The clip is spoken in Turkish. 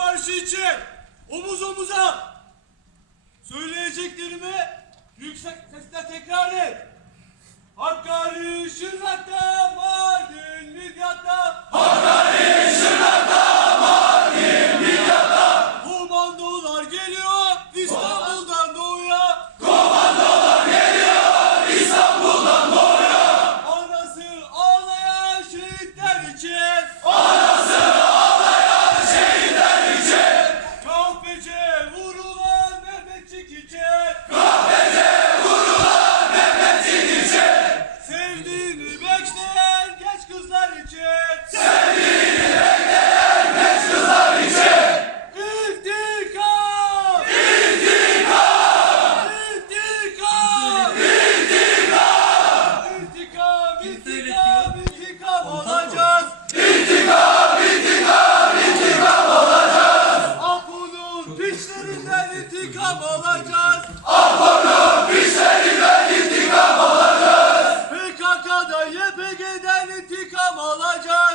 Karşı içe, omuz omuza. Söyleyeceklerimi yüksek sesle tekrar et. İntikam, intikam olacağız. İntikam, intikam, intikam olacağız. Apo'nun dişlerinden intikam olacağız. Apo'nun dişlerinden intikam olacağız. PKK'da YPG'den intikam olacağız.